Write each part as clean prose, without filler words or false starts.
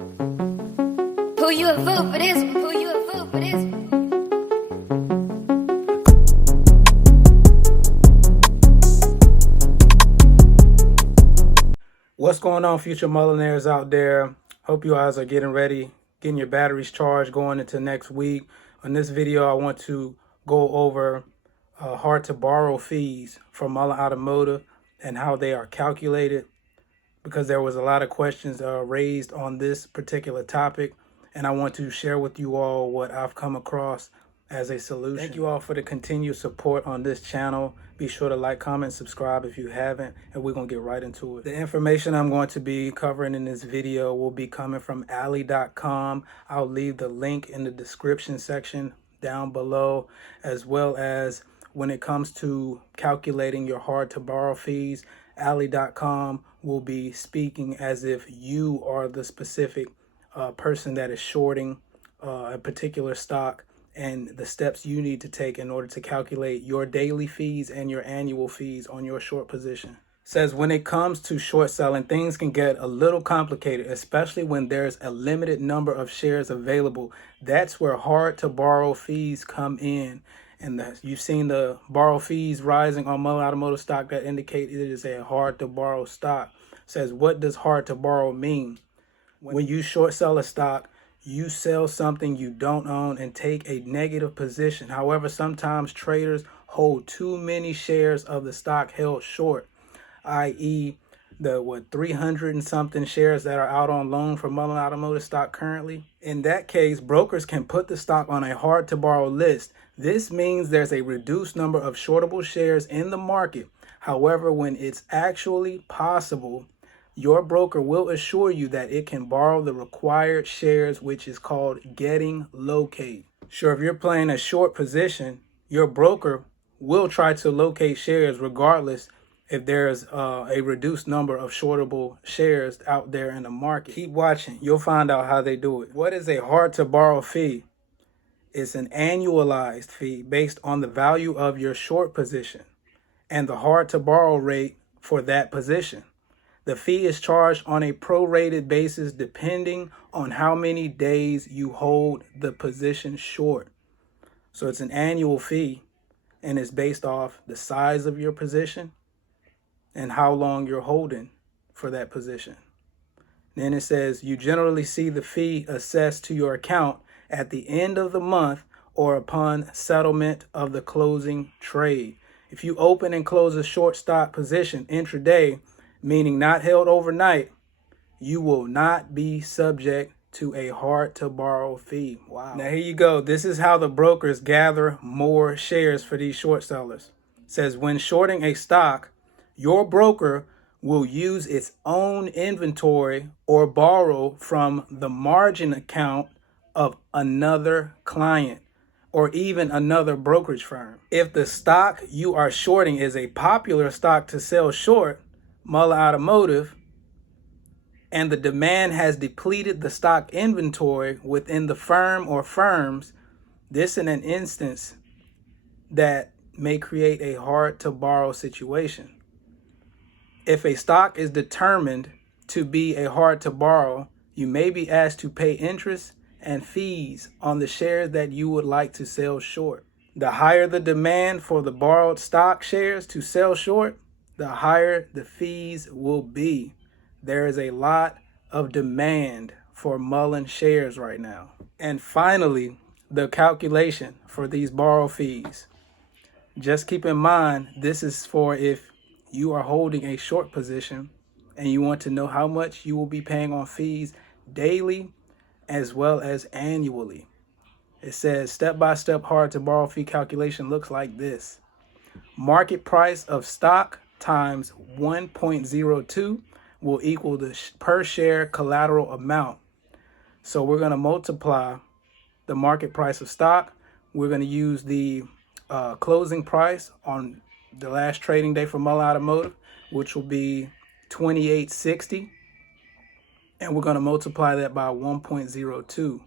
Who you a fool for this one? Who you a fool for this one? What's going on, future Mullinaires out there? Hope you guys are getting ready, getting your batteries charged going into next week. On this video, I want to go over hard to borrow fees from Muln Automotive and how they are calculated, because there was a lot of questions raised on this particular topic, and I want to share with you all what I've come across as a solution. Thank you all for the continued support on this channel. Be sure to like, comment, subscribe if you haven't, and we're going to get right into it. The information I'm going to be covering in this video will be coming from alley.com. I'll leave the link in the description section down below, as well as when it comes to calculating your hard to borrow fees, alley.com will be speaking as if you are the specific person that is shorting a particular stock, and the steps you need to take in order to calculate your daily fees and your annual fees on your short position. Says when it comes to short selling, things can get a little complicated, especially when there's a limited number of shares available. That's where hard to borrow fees come in. And you've seen the borrow fees rising on Muln Automotive stock that indicate it is a hard to borrow stock. Says, what does hard to borrow mean? When you short sell a stock, you sell something you don't own and take a negative position. However, sometimes traders hold too many shares of the stock held short, i.e. the 300 and something shares that are out on loan for Muln Automotive stock currently. In that case, brokers can put the stock on a hard to borrow list. This means there's a reduced number of shortable shares in the market. However, when it's actually possible, your broker will assure you that it can borrow the required shares, which is called getting locate. Sure, if you're playing a short position, your broker will try to locate shares regardless if there's a reduced number of shortable shares out there in the market. Keep watching. You'll find out how they do it. What is a hard to borrow fee? It's an annualized fee based on the value of your short position and the hard to borrow rate for that position. The fee is charged on a prorated basis depending on how many days you hold the position short. So it's an annual fee, and it's based off the size of your position and how long you're holding for that position. Then it says you generally see the fee assessed to your account at the end of the month or upon settlement of the closing trade. If you open and close a short stock position intraday, meaning not held overnight, you will not be subject to a hard to borrow fee. Wow. Now here you go. This is how the brokers gather more shares for these short sellers. It says when shorting a stock, your broker will use its own inventory or borrow from the margin account of another client or even another brokerage firm. If the stock you are shorting is a popular stock to sell short, Muln Automotive, and the demand has depleted the stock inventory within the firm or firms, this in an instance that may create a hard to borrow situation. If a stock is determined to be a hard to borrow, you may be asked to pay interest and fees on the shares that you would like to sell short. The higher the demand for the borrowed stock shares to sell short, the higher the fees will be. There is a lot of demand for Muln shares right now. And finally, the calculation for these borrow fees. Just keep in mind, this is for if you are holding a short position and you want to know how much you will be paying on fees daily as well as annually. It says step-by-step hard to borrow fee calculation looks like this. Market price of stock times 1.02 will equal the per share collateral amount. So we're going to multiply the market price of stock. We're going to use the closing price on the last trading day for Muln Automotive, which will be $28.60. And we're going to multiply that by 1.02.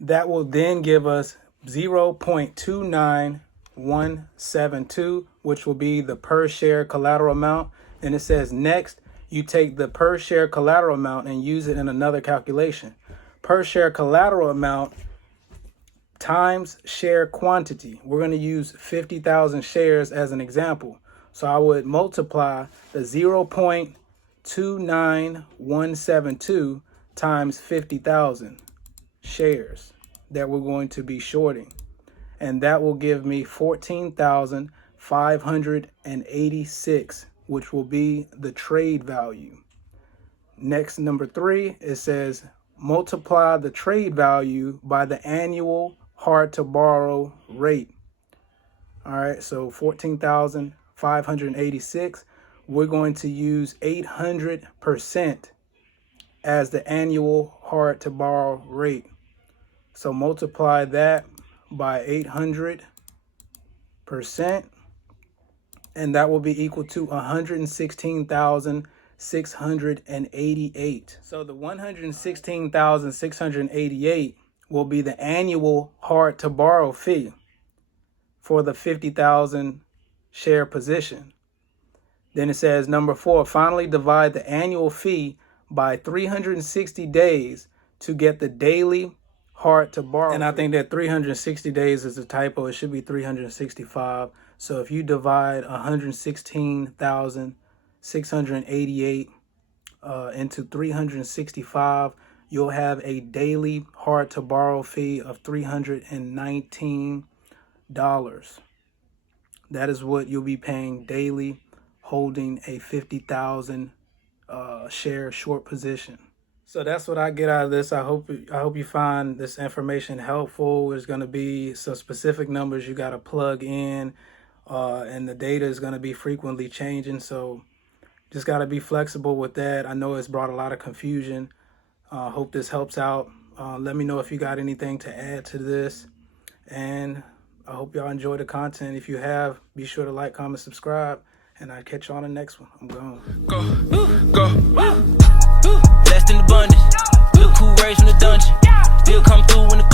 That will then give us 0.29172, which will be the per share collateral amount. And it says next, you take the per share collateral amount and use it in another calculation. Per share collateral amount times share quantity. We're going to use 50,000 shares as an example. So I would multiply the 0.29172 times 50,000 shares that we're going to be shorting. And that will give me 14,586, which will be the trade value. Next, number 3, it says multiply the trade value by the annual hard to borrow rate. All right, so 14,586, we're going to use 800% as the annual hard to borrow rate. So multiply that by 800%, and that will be equal to 116,688. So the 116,688 will be the annual hard to borrow fee for the 50,000 share position. Then it says number 4, finally divide the annual fee by 360 days to get the daily hard to borrow. And I think that 360 days is a typo. It should be 365. So if you divide 116,688 into 365, you'll have a daily hard to borrow fee of $319. That is what you'll be paying daily holding a 50,000 share short position. So that's what I get out of this. I hope you find this information helpful. There's going to be some specific numbers you got to plug in, and the data is going to be frequently changing. So just got to be flexible with that. I know it's brought a lot of confusion. Hope this helps out. Let me know if you got anything to add to this. And I hope y'all enjoy the content. If you have, be sure to like, comment, subscribe, and I'll catch you on the next one. I'm gone. Go. Blessed in abundance. Look who raised from the dungeon. Still come through when the